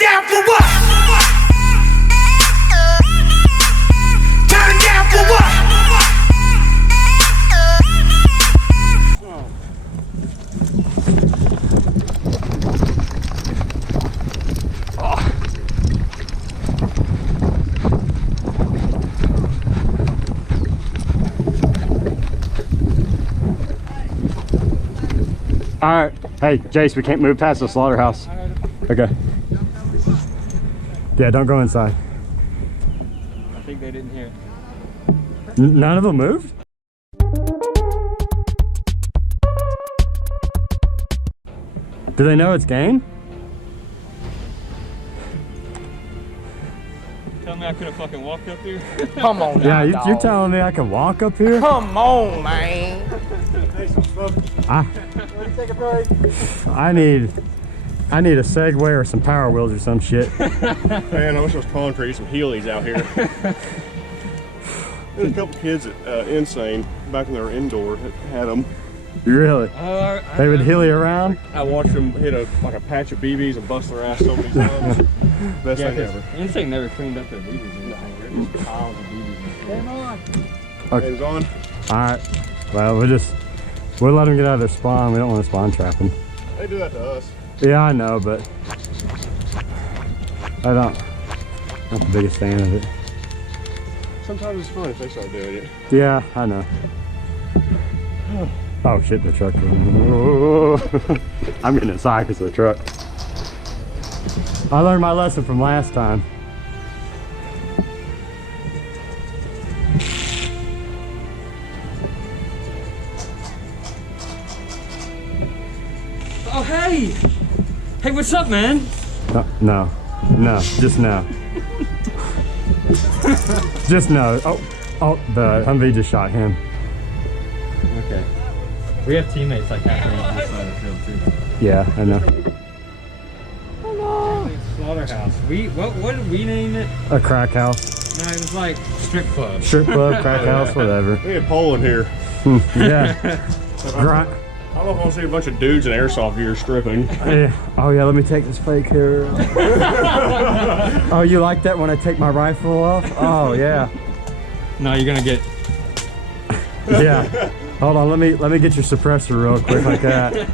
down for what? Turn down for what? All right. Hey, Jace, we can't move past the slaughterhouse. Okay. Yeah, don't go inside. I think they didn't hear it. None of them moved? Do they know it's game? Tell me I could have fucking walked up here. Come on, Yeah, now, you're telling me I can walk up here? Come on, man. Take a break. I need a Segway or some Power Wheels or some shit. Man, I wish it was concrete, some Heelys out here. There's a couple kids at Insane, back when they were indoor, that had them. Really? They would heel you around? I watched them hit a patch of BBs and bust their ass so many times. Best thing ever. Insane never cleaned up their BBs. They're just piles of BBs. Game on. Okay. It's on. Alright. Well, we'll let them get out of their spawn. We don't want to spawn trap them. They do that to us. Yeah, I know, but I'm not the biggest fan of it. Sometimes it's fun if they start doing it. Yeah, I know. Oh shit, the truck. I'm getting inside because of the truck. I learned my lesson from last time. Oh, hey! Hey, what's up, man? No, just no. Just no. Oh, the Humvee just shot him. Okay. We have teammates like halfway on this side of the field, too. Yeah, I know. Hello! Slaughterhouse. What did we name it? A crack house. No, it was like strip club. Strip club, crack house, whatever. We had a pole in here. Yeah. I don't know if I want to see a bunch of dudes in airsoft gear stripping. Yeah. Oh yeah, let me take this fake hair. Oh, you like that when I take my rifle off? Oh yeah. No, you're gonna get. Yeah. Hold on, let me get your suppressor real quick like that.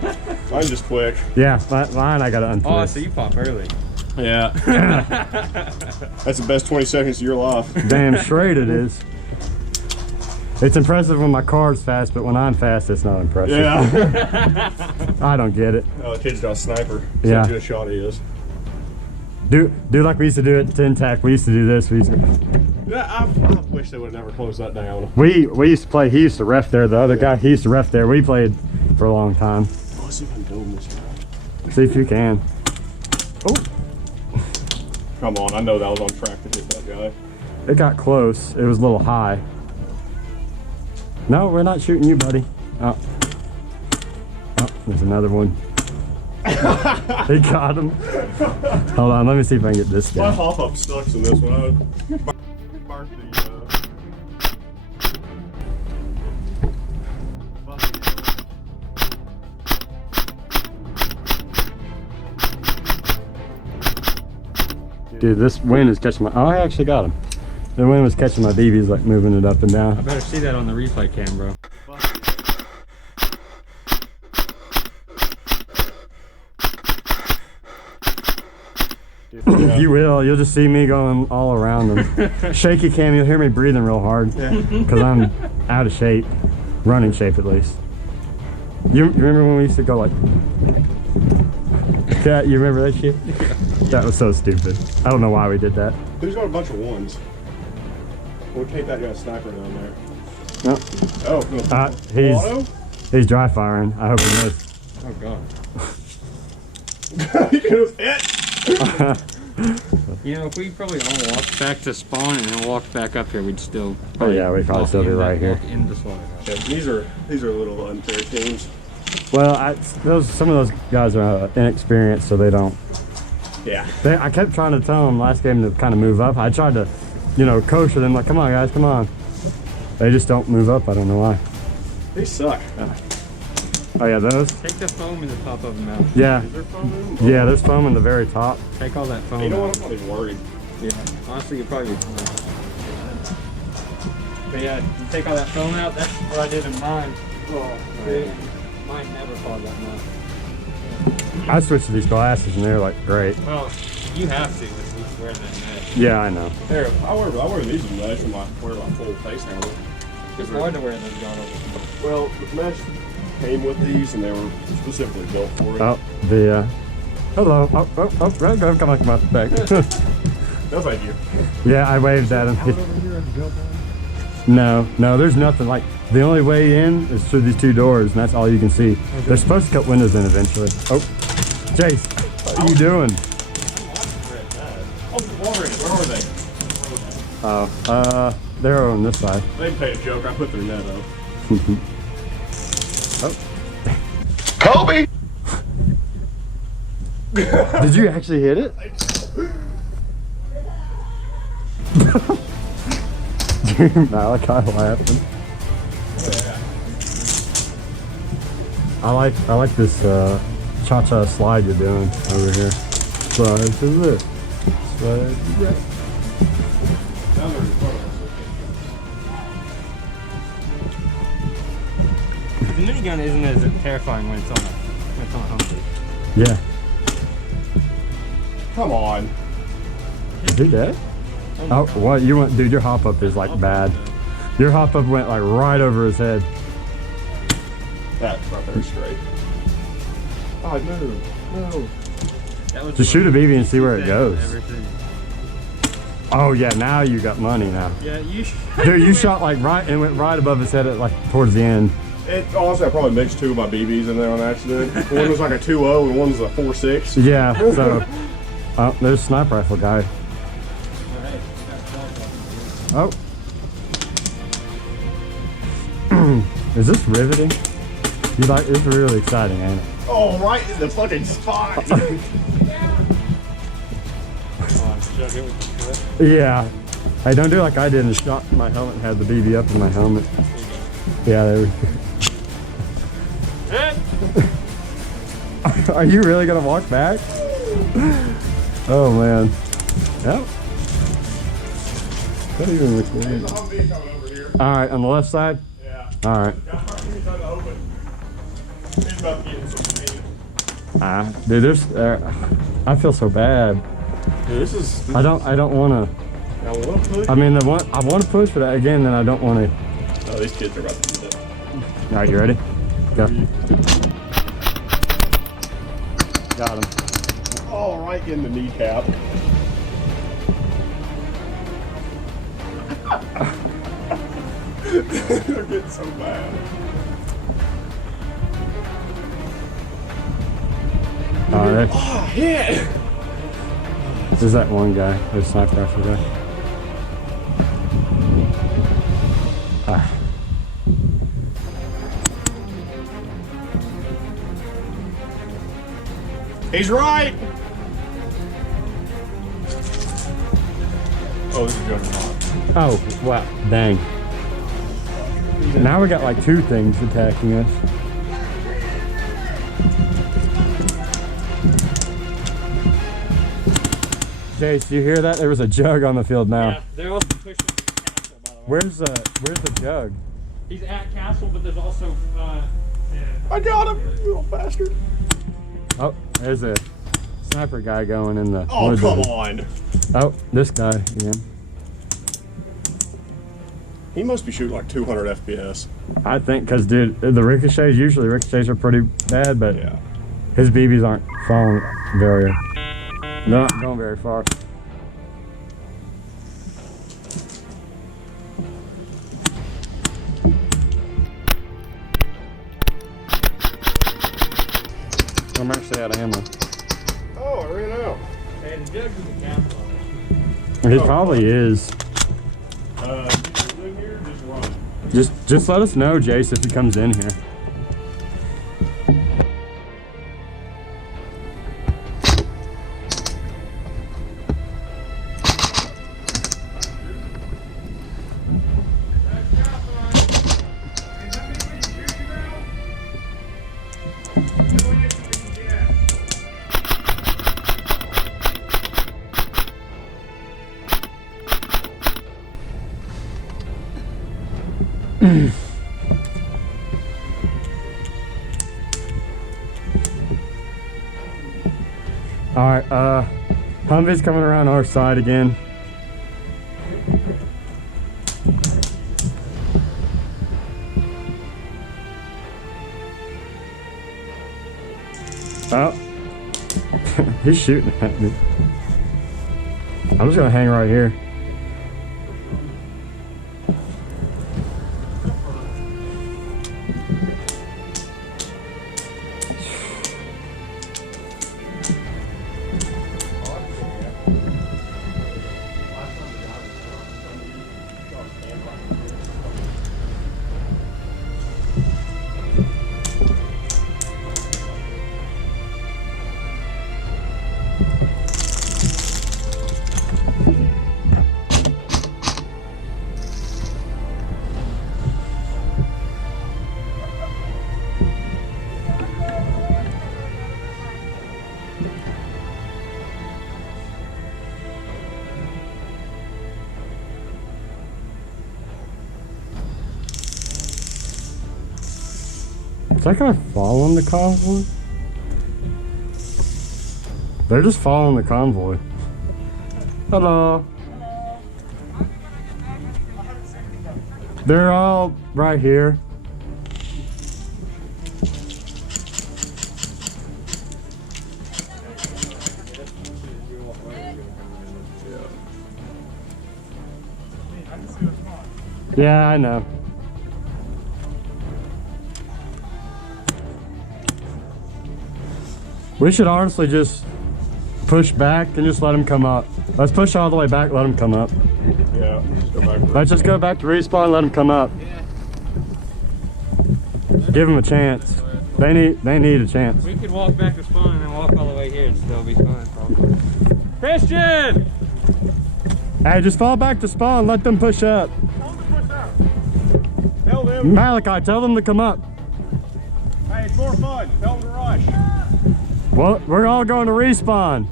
Mine's just quick. Yeah, mine I gotta untwist. Oh, so you pop early. Yeah. That's the best 20 seconds of your life. Damn straight it is. It's impressive when my car's fast, but when I'm fast, it's not impressive. Yeah. I don't get it. Oh, the kid's got a sniper. Yeah. See what shot he is. Do like we used to do at Tin Tac. We used to do this. Yeah, I wish they would have never closed that down. We used to play. He used to ref there. The other guy, he used to ref there. We played for a long time. Let's see if I can build this guy. See if you can. Oh, Come on, I know that was on track to hit that guy. it got close. It was a little high. No, we're not shooting you, buddy. Oh, there's another one. He got him. Hold on, let me see if I can get this My guy. hop-up sucks in this one. Mark the, Dude, this wind is catching my. Oh, I actually got him. The wind was catching my BBs, like moving it up and I down. better see that on the replay cam, bro. You will. You'll just see me going all around them. Shaky cam, you'll hear me breathing real hard. Because I'm out of shape. Running shape, at least. You remember when we used to go like... Yeah, you remember that shit? That was so stupid. I don't know why we did that. Who's got a bunch of ones? We'll take that guy's sniper down there. No. Oh, Auto? He's dry firing. I hope he missed. Oh, God. He could have hit. You know, if we probably all walked back to spawn and then walked back up here, we'd still. Oh yeah, we'd probably still be right here. Walk in the slaughterhouse. Yeah, these are little unfair teams. Well, some of those guys are inexperienced, so they don't. Yeah. I kept trying to tell them last game to kind of move up. I tried to, coach them like, come on guys, come on. They just don't move up. I don't know why. They suck. Oh yeah, those? Take the foam in the top of them out. Yeah. Is there foam? Yeah, there's foam in the very top. Take all that foam You know out. what? I'm not even worried. Yeah, honestly, you'll probably be fine. But yeah, you take all that foam out, that's what I did in mine. Oh, man. Mine never fogged that much. I switched to these glasses and they're like great. Well, you have to with wearing that mesh. Yeah, I know. Here, I wear these as mesh when I wear my full face handle. It's hard to wear those goggles. Well, the mesh came with these and they were specifically built for it. Oh, the hello. Oh, come on back. No, thank you. Yeah, I waved at him. Out over here at the jump line? No, there's nothing. Like, the only way in is through these two doors, and that's all you can see. Okay. They're supposed to cut windows in eventually. Oh, Jace, what are you doing? Oh, Walgreens, where are they? Oh, they're on this side. They didn't pay a joke. I put their net up. Oh, Kobe! did you actually hit it? Dude, Malachi laughing. I like this cha-cha slide you're doing over here. Slide to the left. Slide to the right. Now they're in front of us. The minigun isn't as terrifying when it's on home speed. Yeah. Come on. Is he dead? Oh, what? You went, dude, your hop up is like bad. Your hop up went like right over his head. That's not very straight. Oh, no. Just shoot a BB and see where it goes. Oh yeah, now you got money now. Yeah, you should. Dude, you shot like right and went right above his head at like towards the end. Honestly, I probably mixed two of my BBs in there on accident. One was like a 2.0 and one was a 4.6. Yeah, so there's a sniper rifle guy. Oh. Is this riveting? You like it's really exciting, ain't it? Oh, right in the fucking spot. Yeah. Hey, don't do like I did and shot my helmet and had the BB up in my helmet. Yeah, there we go. Are you really gonna walk back? Oh man. Yep. That even looks weird. Alright, on the left side? Yeah. Alright. Dude, there's I feel so bad. Yeah, this is I don't wanna I want to push. I mean I wanna push, but again then I don't wanna. Oh, these kids are about to do it. Alright, you ready? Go. Got him. Oh, right in the kneecap. They're getting so bad. Alright. Oh, hit! There's that one guy. There's a sniper rifle guy. Ah. He's right! Oh, this is good or not. Oh, wow. Dang. Now we got like two things attacking us. Jace, do you hear that? There was a jug on the field now. Yeah, they're also pushing Castle, by the way. Where's the jug? He's at Castle, but there's also, I got him, you little bastard. Oh, there's a sniper guy going in the Oh, woods. come on. Oh, this guy again. He must be shooting like 200 FPS. I think because, dude, the ricochets, usually ricochets are pretty bad, but Yeah. his BBs aren't falling very, they're not going very far. I'm actually out of ammo. Oh, I ran out. hey, the jug's in the Castle. He probably is. You live here, just run. Just let us know, Jace, if he comes in here. Alright, Humvee's coming around our side again. Oh. He's shooting at me. I'm just gonna hang right here. Is that guy following the convoy? They're just following the convoy. Hello. They're all right here. Yeah, I know. We should honestly just push back and just let him come up. Let's push all the way back, let him come up. Yeah, just go back. Let's just go back to respawn, let him come up. Give him a chance. They need a chance. We could walk back to spawn and then walk all the way here and still be fine, probably. Christian! Hey, just fall back to spawn, let them push up. Tell them. Malachi, tell them to come up. Hey, it's more fun. Tell them to rush. Well, we're all going to respawn.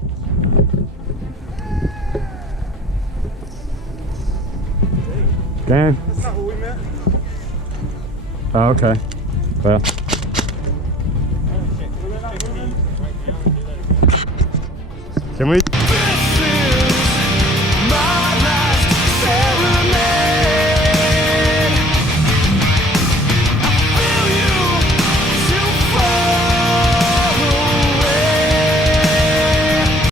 Gang. That's not what we meant. Oh, okay. Well. Can we?